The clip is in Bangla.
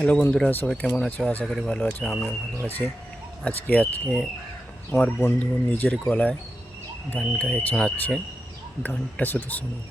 হ্যালো বন্ধুরা, সবাই কেমন আছো? আশা করি ভালো আছো। আমিও ভালো আছি। আজকে আমার বন্ধু নিজের গলায় গান গায়ে শোনাচ্ছে। গানটা শুধু শুনুন।